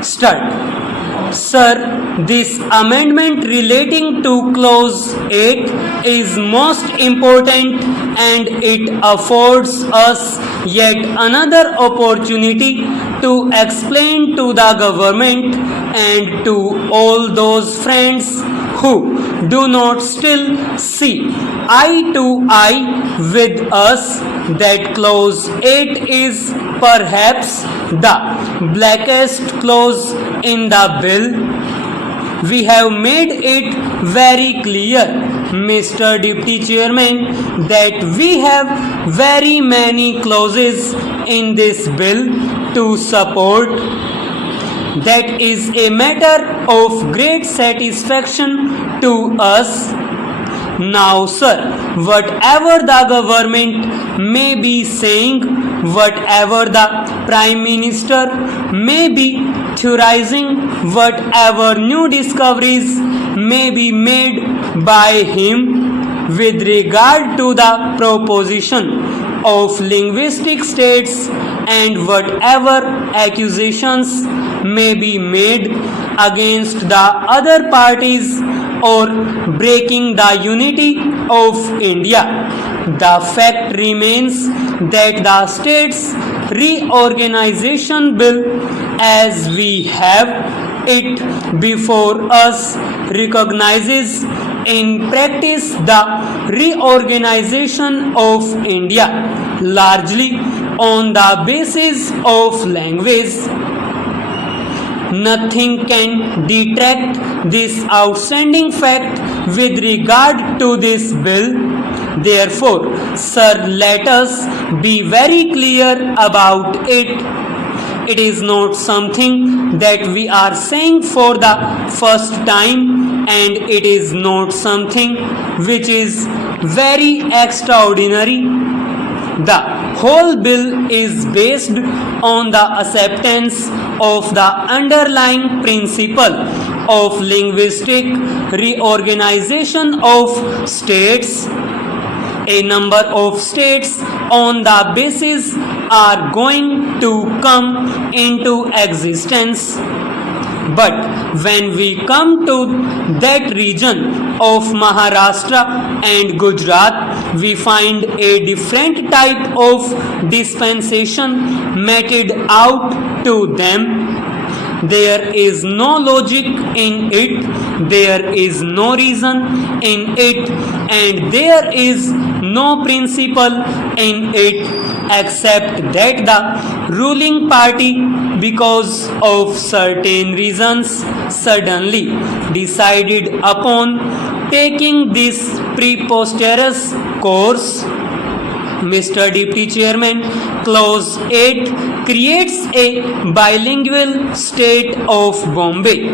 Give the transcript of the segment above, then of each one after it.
Start. Sir, this amendment relating to clause 8 is most important and it affords us yet another opportunity to explain to the government and to all those friends who do not still see eye to eye with us that clause 8 is perhaps the blackest clause in the bill. We have made it very clear, Mr. Deputy Chairman, that we have very many clauses in this bill to support. That is a matter of great satisfaction to us. Now, sir, whatever the government may be saying, whatever the Prime Minister may be theorizing, whatever new discoveries may be made by him with regard to the proposition of linguistic states and whatever accusations may be made against the other parties or breaking the unity of India, the fact remains that the states reorganization bill as we have it before us recognizes in practice the reorganization of India largely on the basis of language. Nothing can detract this outstanding fact with regard to this bill. Therefore, sir, let us be very clear about it. It is not something that we are saying for the first time, and it is not something which is very extraordinary. The whole bill is based on the acceptance of the underlying principle of linguistic reorganization of states. A number of states on the basis are going to come into existence. But when we come to that region of Maharashtra and Gujarat, we find a different type of dispensation meted out to them. There is no logic in it, there is no reason in it, and there is no principle in it except that the ruling party, because of certain reasons, suddenly decided upon taking this preposterous course. Mr. Deputy Chairman, Clause 8 creates a bilingual state of Bombay.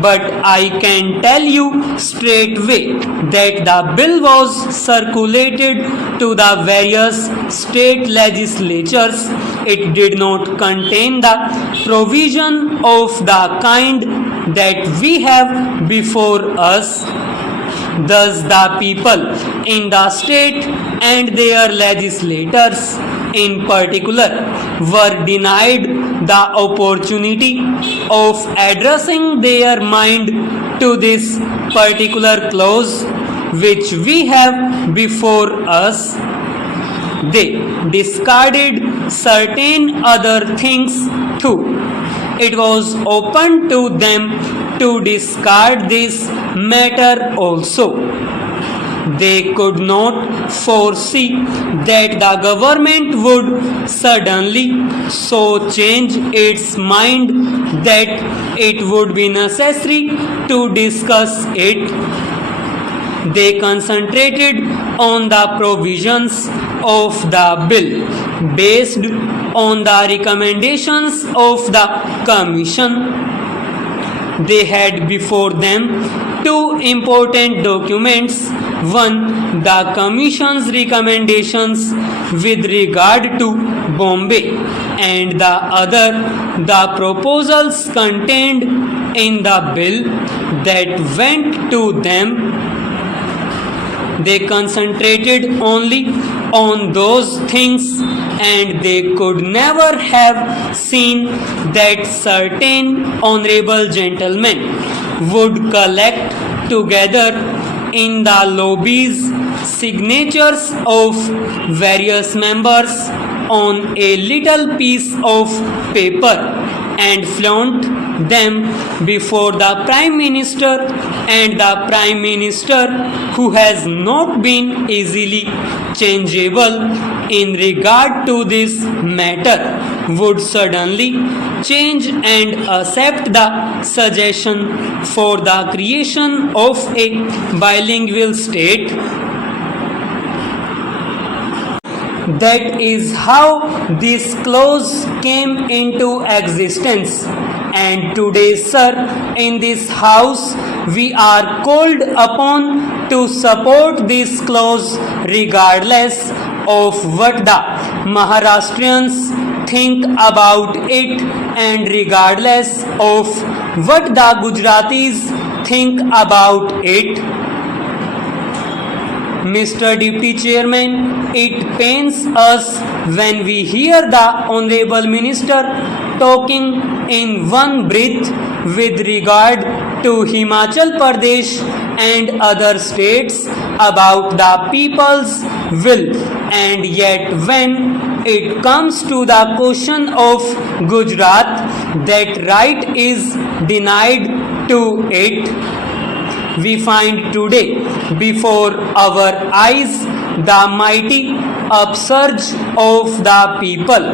But I can tell you straightway that the bill was circulated to the various state legislatures. It did not contain the provision of the kind that we have before us. Thus, the people in the state and their legislators in particular were denied the opportunity of addressing their mind to this particular clause which we have before us. They discarded certain other things too. It was open to them to discard this matter also. They could not foresee that the government would suddenly so change its mind that it would be necessary to discuss it. They concentrated on the provisions of the bill based on the recommendations of the Commission. They had before them two important documents. One, the Commission's recommendations with regard to Bombay, and the other, the proposals contained in the bill that went to them. They concentrated only on those things, and they could never have seen that certain honorable gentlemen would collect together in the lobbies signatures of various members on a little piece of paper and flaunt them before the Prime Minister, and the Prime Minister, who has not been easily changeable in regard to this matter, would suddenly change and accept the suggestion for the creation of a bilingual state. That is how this clause came into existence. And today, sir, in this house, we are called upon to support this clause regardless of what the Maharashtrians think about it, and regardless of what the Gujaratis think about it. Mr. Deputy Chairman, it pains us when we hear the Honorable Minister talking in one breath with regard to Himachal Pradesh and other states about the people's will, and yet when it comes to the question of Gujarat, that right is denied to it. We find today before our eyes the mighty upsurge of the people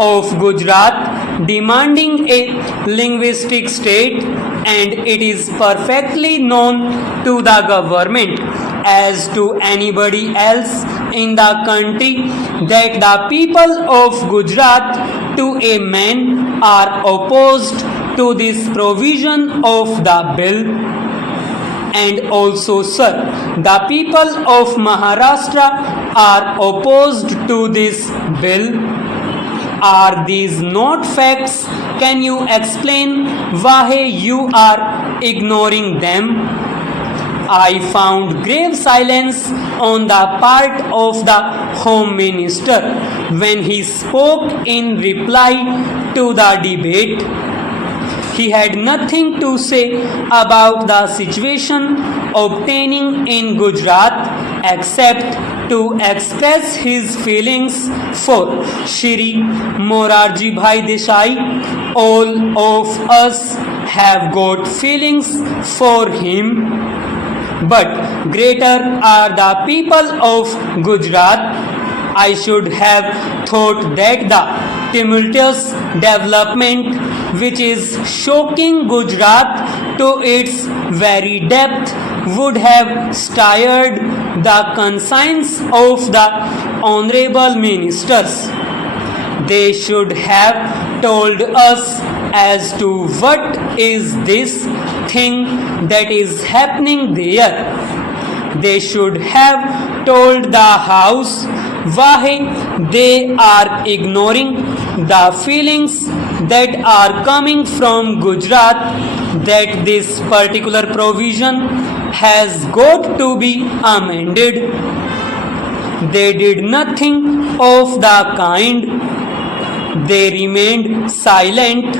of Gujarat demanding a linguistic state, and it is perfectly known to the government as to anybody else in the country that the people of Gujarat to a man are opposed to this provision of the bill. And also, sir, the people of Maharashtra are opposed to this bill. Are these not facts? Can you explain why you are ignoring them? I found grave silence on the part of the Home Minister when he spoke in reply to the debate. He had nothing to say about the situation obtaining in Gujarat except to express his feelings for Shri Morarji Bhai Desai. All of us have got feelings for him, but greater are the people of Gujarat. I should have thought that the tumultuous development which is shocking Gujarat to its very depth would have stirred the conscience of the honorable ministers. They should have told us as to what is this thing that is happening there. They should have told the House why they are ignoring the feelings that are coming from Gujarat, that this particular provision has got to be amended. They did nothing of the kind. They remained silent.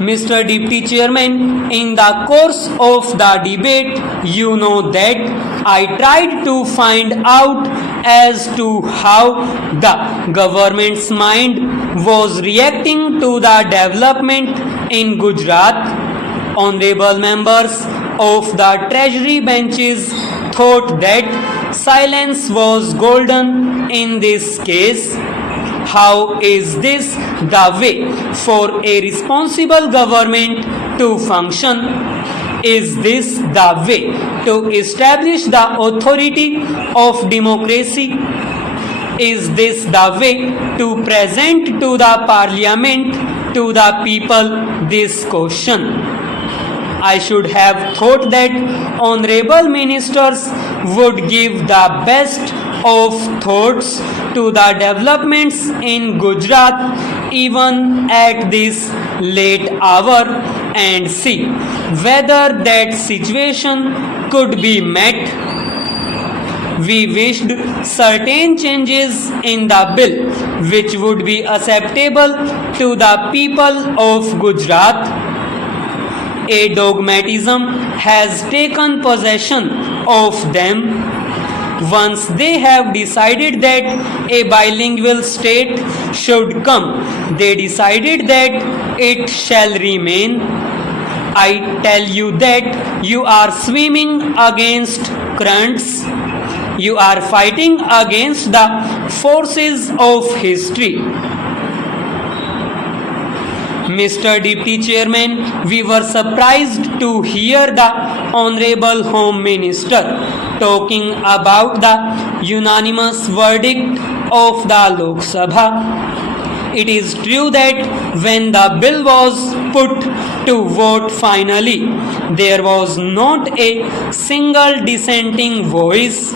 Mr. Deputy Chairman, in the course of the debate, you know that I tried to find out as to how the government's mind was reacting to the development in Gujarat. Honorable members of the Treasury benches thought that silence was golden in this case. How is this the way for a responsible government to function? Is this the way to establish the authority of democracy? Is this the way to present to the parliament, to the people, this question? I should have thought that honorable ministers would give the best of thoughts to the developments in Gujarat even at this late hour and see whether that situation could be met. we wished certain changes in the bill which would be acceptable to the people of Gujarat. A dogmatism has taken possession of them. Once they have decided that a bilingual state should come, they decided that it shall remain. I tell you that you are swimming against currents. You are fighting against the forces of history. Mr. Deputy Chairman, we were surprised to hear the Honorable Home Minister talking about the unanimous verdict of the Lok Sabha. It is true that when the bill was put to vote finally, there was not a single dissenting voice.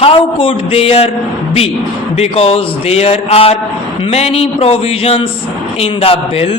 How could there be? Because there are many provisions in the bill